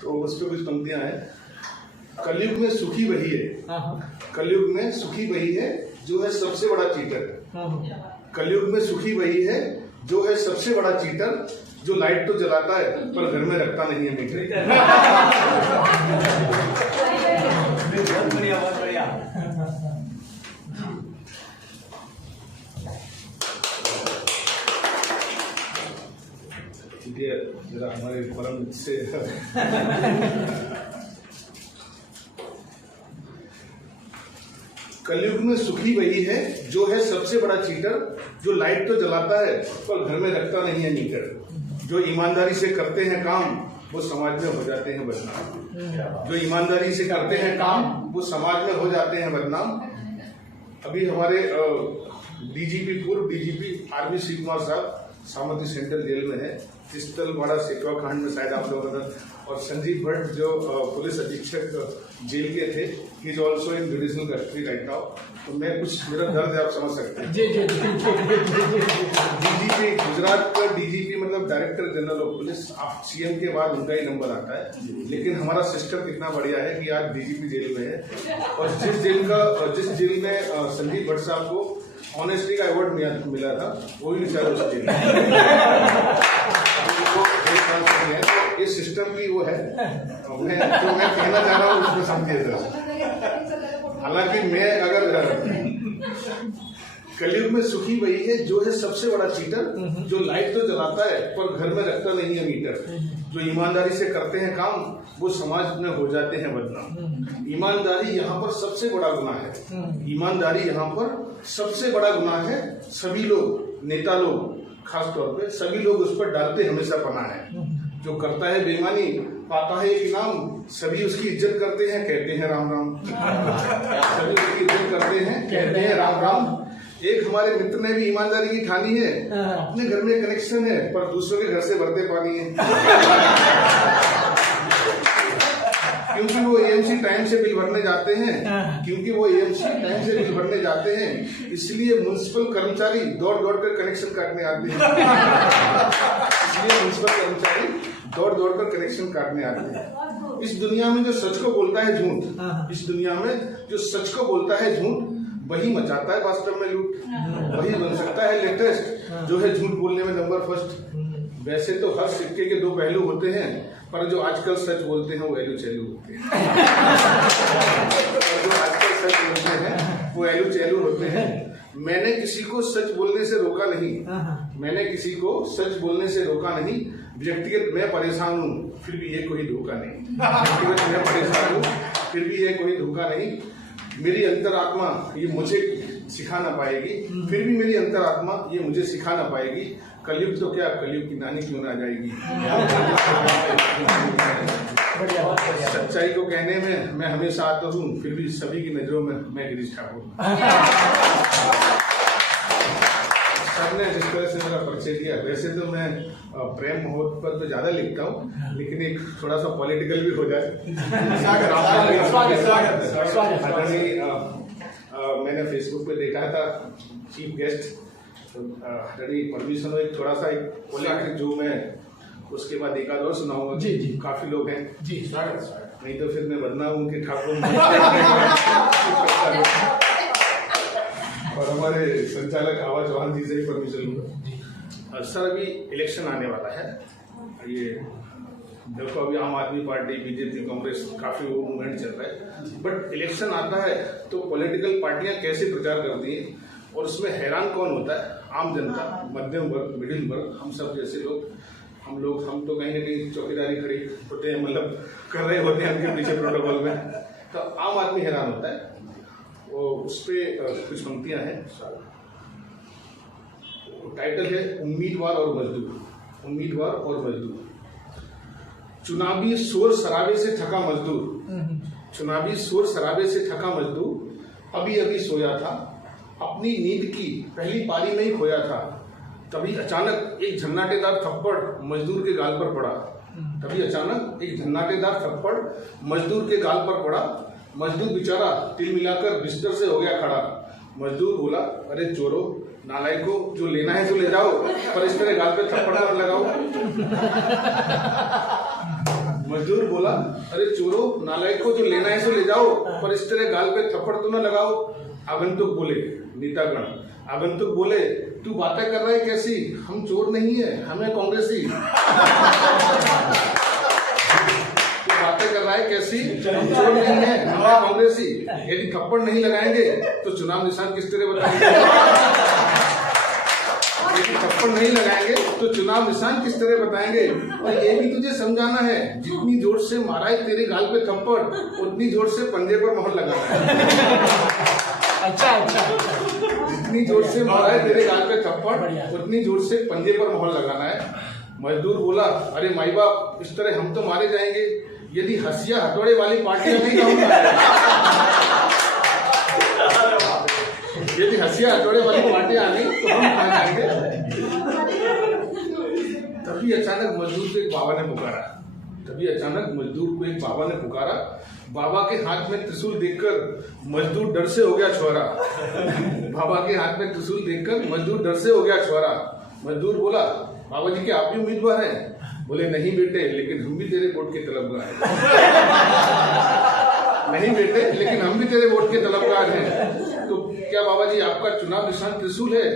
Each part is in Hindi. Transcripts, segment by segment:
तो उस पर कुछ पंक्तियां हैं। कलयुग में सुखी वही है, कलयुग में सुखी वही है जो है सबसे बड़ा चीटर। कलयुग में सुखी वही है जो है सबसे बड़ा चीटर, जो लाइट तो जलाता है पर घर में रखता नहीं है मीटर। बहुत बढ़िया, बहुत बढ़िया। जरा हमारे परम से कलयुग में सुखी वही है जो है सबसे बड़ा चीटर, जो लाइट तो जलाता है पर घर में रखता नहीं है मीटर। जो ईमानदारी से करते हैं काम वो समाज में हो जाते हैं बदनाम। जो ईमानदारी से करते हैं काम वो समाज में हो जाते हैं बदनाम। अभी हमारे डीजीपी, पूर्व डीजीपी आरबी श्री कुमार साहब सामंती सेंट्रल जेल में है। तिस्तलवाड़ा सेकवा कांड में शायद आप लोगों ने, और संजीव भट्ट जो पुलिस अधीक्षक जेल के थे, he is also in judicial custody right now. तो मैं कुछ, मेरा दर्द है, आप समझ सकते हैं। डीजीपी गुजरात का डीजीपी मतलब director general of police, CM के बाद उनका ही नंबर आता है। लेकिन हमारा सिस्टम कितना बढ़िया है कि आज डीजीपी जेल में है। और जिस जेल में संजीव भट्ट साहब को ऑनेस्टी का अवार्ड मिला था, वो भी बेचारा उस जेल तो इस सिस्टम की वो है। मैं कहना चाह रहा हूँ उसमें समझिए सर। हालांकि मैं अगर कलयुग में सुखी वही है जो है सबसे बड़ा चीटर, जो लाइट तो जलाता है पर घर में रखता नहीं है मीटर। जो ईमानदारी से करते हैं काम वो समाज में हो जाते हैं बदनाम। ईमानदारी यहाँ पर सबसे बड़ा गुनाह है। ईमानदारी यहाँ पर सबसे बड़ा गुनाह है। सभी लोग, नेता लोग खास तौर पे, सभी लोग उस पर डालते हमेशा पना है। जो करता है बेईमानी पाता है एक इनाम, सभी उसकी इज्जत करते हैं, कहते हैं राम राम। सभी उसकी इज्जत करते हैं, कहते हैं राम राम। एक हमारे मित्र ने भी ईमानदारी की ठानी है, अपने घर में कनेक्शन है पर दूसरों के घर से भरते पानी है। क्योंकि वो एएमसी टाइम से बिल भरने जाते हैं, क्योंकि वो एएमसी टाइम से बिल भरने जाते हैं, इसलिए म्युनिसिपल कर्मचारी दौड़ दौड़ कर कनेक्शन काटने आते हैं। इसलिए म्युनिसिपल कर्मचारी दौड़ दौड़ कर कनेक्शन काटने आते हैं। इस दुनिया में जो सच को बोलता है झूठ, इस दुनिया में जो सच को बोलता है झूठ, वही मचाता है वास्तव में लूट। वही बन सकता है लेटेस्ट, जो है झूठ बोलने में नंबर फर्स्ट। वैसे तो हर सिक्के के दो पहलू होते हैं, पर जो आजकल सच बोलते हैं वो एलू चैलू होते हैं। जो आजकल सच बोलते हैं वो एलू चैलू होते हैं। मैंने किसी को सच बोलने से रोका नहीं, मैंने किसी को सच बोलने से रोका नहीं। व्यक्तिगत मैं परेशान हूँ फिर भी ये कोई धोखा नहीं। व्यक्तिगत मैं परेशान हूँ फिर भी ये कोई धोखा नहीं। मेरी अंतरात्मा ये मुझे सिखा ना पाएगी, फिर भी मेरी अंतरात्मा ये मुझे सिखा ना पाएगी। कलयुग तो क्या, कलयुग की नानी क्यों ना जाएगी। सच्चाई को कहने में मैं हमेशा आता हूँ, फिर भी सभी की नजरों में मैं गिरीश ठाकुर। सबने जिस तरह से मेरा परिचय किया, वैसे तो मैं प्रेम मोहब्बत पर तो ज्यादा लिखता हूँ, लेकिन एक थोड़ा सा पॉलिटिकल भी हो जाए। मैंने फेसबुक पे देखा था चीफ गेस्ट, यदि परमिशन हो एक थोड़ा सा एक पॉलिटिकल जो मैं उसके बाद एक आध और सुनाऊंगा। जी जी, काफी लोग हैं जी, नहीं तो फिर मैं बदनाम हूँ कि ठाकुर। और हमारे संचालक आवाज चौहान जी से ही परमिशन लूंगा। सर अभी इलेक्शन आने वाला है, ये देखो अभी आम आदमी पार्टी, बीजेपी, कांग्रेस काफी वो मूवमेंट चल रहा है, बट इलेक्शन आता है तो पॉलिटिकल पार्टियां कैसे प्रचार करती हैं और उसमें हैरान कौन होता है? आम जनता, मध्यम वर्ग, मिडिल वर्ग, हम सब जैसे लोग। हम तो कहीं ना कहीं चौकीदारी खड़ी होते हैं, मतलब कर रहे होते हैं उनके पीछे प्रोटोकॉल में, तो आम आदमी हैरान होता है। वो उस पर कुछ पंक्तियां हैं, टाइटल है उम्मीदवार और मजदूर। उम्मीदवार और मजदूर। चुनावी शोर शराबे से थका मजदूर, चुनावी शोर शराबे से थका मजदूर अभी अभी सोया था, अपनी नींद की पहली पारी में ही खोया था। तभी अचानक एक झन्नाटेदार थप्पड़ मजदूर के गाल पर पड़ा। तभी अचानक एक झन्नाटेदार थप्पड़ मजदूर के गाल पर पड़ा। मजदूर बेचारा तिल मिलाकर बिस्तर से हो गया खड़ा। मजदूर बोला, अरे चोरो, नालायक को जो लेना है तो ले जाओ, पर इस तरह गाल पे थप्पड़ मत लगाओ। मजदूर बोला, अरे चोरों, नालायक को जो लेना है तो ले जाओ, पर इस तरह गाल पे थप्पड़ तो न लगाओ। आगंतुक बोले, नेतागण आगंतुक बोले, तू बातें कर रहा है कैसी, हम चोर नहीं है, हमें कांग्रेसी। बातें कर रहा है कैसी, हम चोर नहीं है, हमारा कांग्रेसी। यदि थप्पड़ नहीं लगाएंगे तो चुनाव निशान किस तरह बताएंगे? यदि थप्पड़ नहीं लगाएंगे तो चुनाव निशान किस तरह बताएंगे? और ये भी तुझे समझाना है, जितनी जोर से मारा है तेरे गाल पे थप्पड़, उतनी जोर से पंजे पर मोहर लगाना है। अच्छा जितनी जोर से मारा है तेरे गाल पे थप्पड़, उतनी जोर से पंजे पर मोहर लगाना है। मजदूर बोला, अरे माई बाप, इस तरह हम तो मारे जाएंगे, यदि हंसिया हथौड़े वाली पार्टियां नहीं रहूंगा, यदि हंसिया हथौड़े वाली पार्टियां आ गई तो हम कहाँ जाएंगे? तभी अचानक मजदूर को एक बाबा ने पुकारा, तभी अचानक मजदूर को एक बाबा ने पुकारा। बाबा के हाथ में त्रिशूल देखकर मजदूर डर से हो गया छोरा। बाबा के हाथ में त्रिशूल देखकर मजदूर डर से हो गया छोरा। मजदूर बोला, बाबा जी के आप भी उम्मीदवार हैं? बोले, नहीं बेटे, लेकिन हम भी तेरे वोट के तलबगार हैं। नहीं बेटे, लेकिन हम भी तेरे वोट के तलबगार हैं। तो क्या बाबा जी आपका चुनाव निशान त्रिशूल है?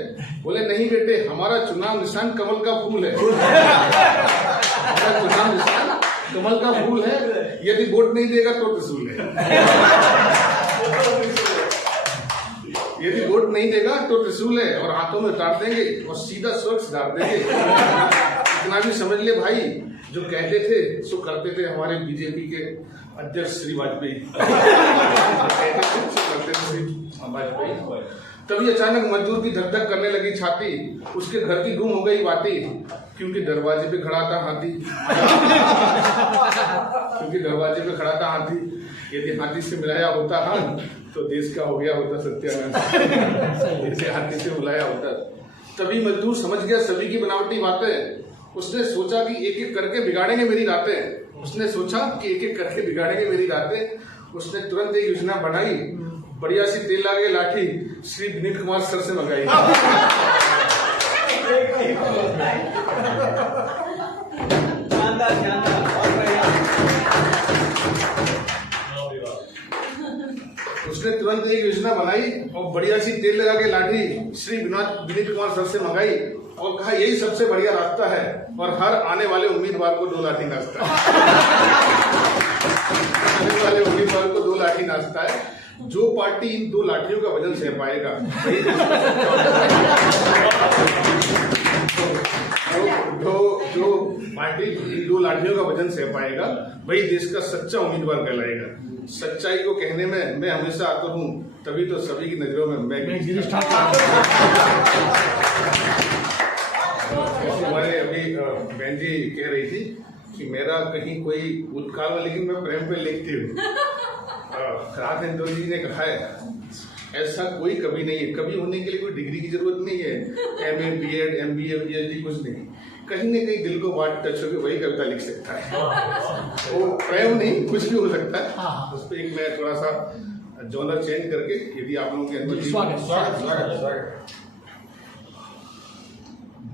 बोले, नहीं बेटे, हमारा चुनाव निशान कमल का फूल है। हमारा चुनाव निशान कमल का फूल है, यदि वोट नहीं देगा तो त्रिशूल है। यदि वोट नहीं देगा तो त्रिशूल है, और हाथों में उतार देंगे और सीधा स्वर्ग सुधार देंगे। इतना भी समझ ले भाई, जो कहते थे सो करते थे हमारे बीजेपी के अध्यक्ष श्री वाजपेयी। कहते थे सो करते थे श्री वाजपेयी। तभी अचानक मजदूर की धक धक करने लगी छाती, उसके घर की गुम हो गई बाती, क्योंकि दरवाजे पे खड़ा था हाथी। क्योंकि दरवाजे पे खड़ा था हाथी, यदि हाथी से मिलाया होता हाथ तो देश का हो गया होता सत्यानाश। इसे हाथी से मिलाया होता। तभी मजदूर समझ गया सभी की बनावटी बातें। उसने सोचा कि एक एक करके बिगाड़ेंगे मेरी रातें। उसने सोचा कि एक एक करके बिगाड़ेंगे मेरी रातें। उसने तुरंत एक योजना बनाई, बढ़िया सी तेल लागे लाठी श्री विनीत कुमार सर से मंगाई। उसने तुरंत एक योजना बनाई और बढ़िया सी तेल लगा के लाठी श्री विनीत कुमार सर से मंगाई और कहा, यही सबसे बढ़िया रास्ता है और हर आने वाले उम्मीदवार को 2 लाठी नाचता है। आने वाले उम्मीदवार को 2 लाठी नाचता है। जो पार्टी इन 2 लाठियों का वजन सह पाएगा, जो पार्टी इन 2 लाठियों का वजन सह पाएगा, वही देश का सच्चा उम्मीदवार कहलाएगा। सच्चाई को कहने में मैं हमेशा आता हूँ, तभी तो सभी की नजरों में मैं हमारे अभी बहन जी कह रही थी कि मेरा कहीं कोई भूतकाल में, लेकिन मैं प्रेम पे लिखती हूँ। रात इंदौर जी ने कहा है, ऐसा कोई कभी नहीं है, कभी होने के लिए कोई डिग्री की जरूरत नहीं है, MA BEd MBA PhD कुछ नहीं, कहीं न कहीं दिल को बात टच होकर वही कविता लिख सकता है। वो प्रेम नहीं, कुछ भी हो सकता है। उस पर एक मैं थोड़ा सा जॉनर चेंज करके, यदि आप लोगों की अनुमति। स्वागत।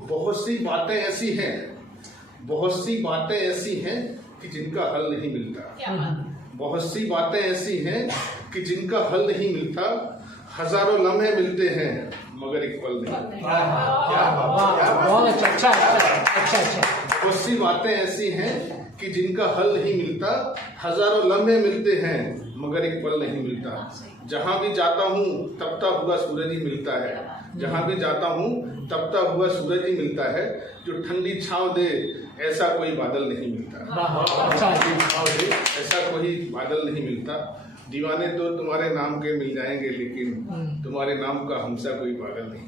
बहुत सी बातें ऐसी हैं, बहुत सी बातें ऐसी हैं कि जिनका हल नहीं मिलता। बहुत सी बातें ऐसी हैं कि जिनका हल नहीं मिलता। हजारों लम्हे मिलते हैं मगर एक पल नहीं। बहुत सी बातें ऐसी हैं कि जिनका हल नहीं मिलता। हजारों लम्हे मिलते हैं मगर एक पल नहीं मिलता। जहां भी जाता हूँ तपता हुआ सूरज ही मिलता है। जहां भी जाता हूँ तपता हुआ सूरज ही मिलता है। जो ठंडी छांव दे ऐसा कोई बादल नहीं मिलता। ऐसा कोई बादल नहीं मिलता। दीवाने तो तुम्हारे नाम के मिल जाएंगे, लेकिन तुम्हारे नाम का हमसा कोई पागल नहीं।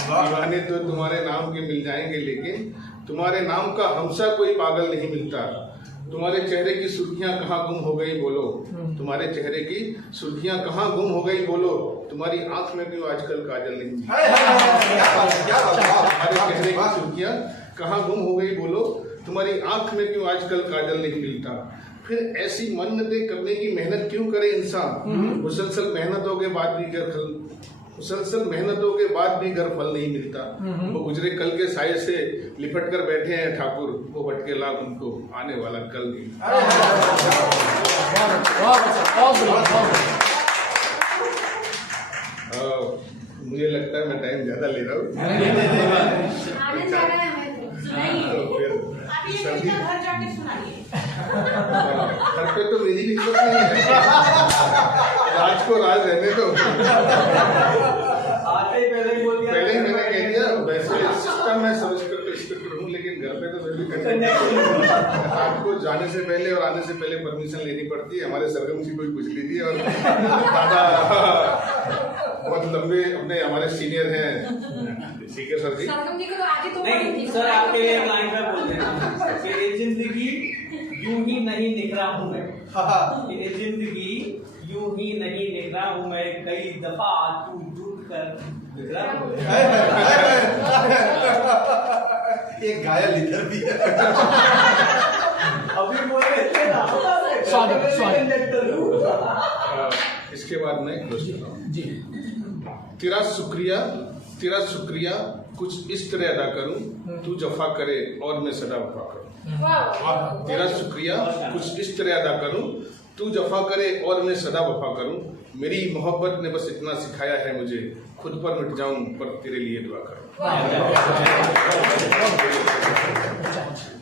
दीवाने तो तुम्हारे नाम के मिल जाएंगे, लेकिन तुम्हारे नाम का हमसा कोई पागल नहीं मिलता। तुम्हारे चेहरे की सुर्खियां कहाँ गुम हो गई बोलो। तुम्हारे चेहरे की सुर्खियां कहाँ गुम हो गई बोलो। तुम्हारी आंख में क्यों आजकल काजल नहीं। तुम्हारे चेहरे की सुर्खियां कहाँ गुम हो गई बोलो। तुम्हारी आंख में क्यों आजकल काजल नहीं मिलता। फिर ऐसी मन न दे करने की मेहनत क्यों करे इंसान। मुसलसल मेहनतों के बाद भी मुसलसल मेहनतों के बाद भी घर फल नहीं मिलता। वो गुजरे कल के साये से लिपट कर बैठे हैं ठाकुर, वो भटके लाभ उनको आने वाला कल नहीं। मुझे लगता है मैं टाइम ज्यादा ले रहा हूँ। घर पे तो मेरी भी इज्जत नहीं है, राज को राज रहने दो। पहले ही मैंने कह दिया, वैसे सिस्टम में सब इंस्पेक्टर हूँ, लेकिन घर पे तो फिर भी आपको जाने से पहले और आने से पहले परमिशन लेनी पड़ती है। हमारे सरगम जी को भी पूछ लीजिए, और दादा बहुत लंबे अपने हमारे सीनियर हैं सीके सर जी। नहीं सर, आपके लिए एक लाइन में बोल देना कि ये जिंदगी यूं ही नहीं निकला हूँ मैं, ये जिंदगी यूं ही नहीं निकला हूँ मैं, कई दफा तू टूट कर बिखरा हूँ। एक घायल इधर भी है। अभी बोल रहे थे ना, इसके बाद मैं क्लोज कर रहा हूँ जी। तेरा शुक्रिया कुछ इस तरह अदा करूं, तू जफा करे और मैं सदा वफा करूं। तेरा शुक्रिया कुछ इस तरह अदा करूं, तू जफा करे और मैं सदा वफा करूं। मेरी मोहब्बत ने बस इतना सिखाया है मुझे, खुद पर मिट जाऊं पर तेरे लिए दुआ करूं।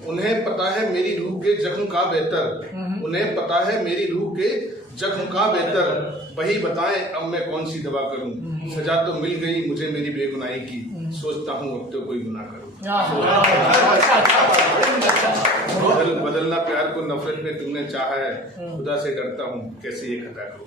उन्हें पता है मेरी रूह के जख्म का बेहतर, उन्हें पता है मेरी रूह के जख्म का बेहतर, वही बताएं अब मैं कौन सी दवा करूं। सजा तो मिल गई मुझे मेरी बेगुनाही की, सोचता हूं अब तो कोई गुनाह करूं। बदलना प्यार को नफरत में तुमने चाहा है, खुदा से डरता हूं कैसे ये खता करूं।